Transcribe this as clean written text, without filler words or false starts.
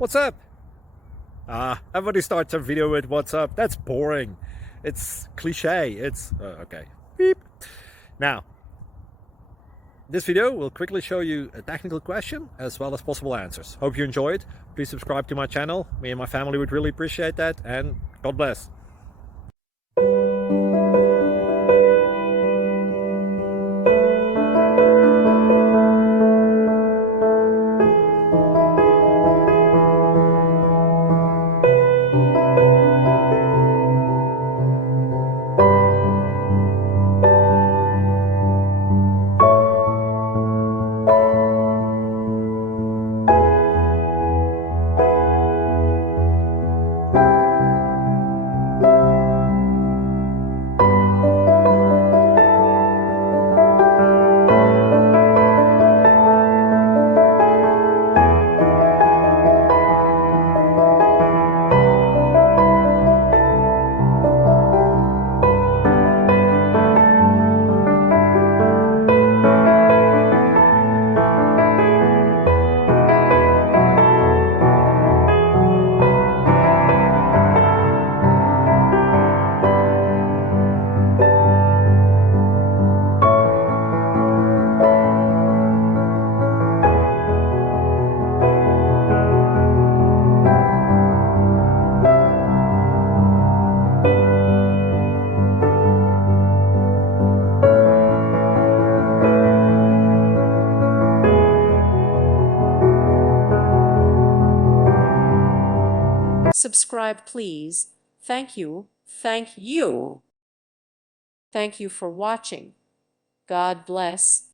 What's up? Everybody starts a video with what's up. That's boring. It's cliche. It's okay. Beep. Now, this video will quickly show you a technical question as well as possible answers. Hope you enjoy it. Please subscribe to my channel. Me and my family would really appreciate that, and God bless. Subscribe, please. Thank you. Thank you. Thank you for watching. God bless.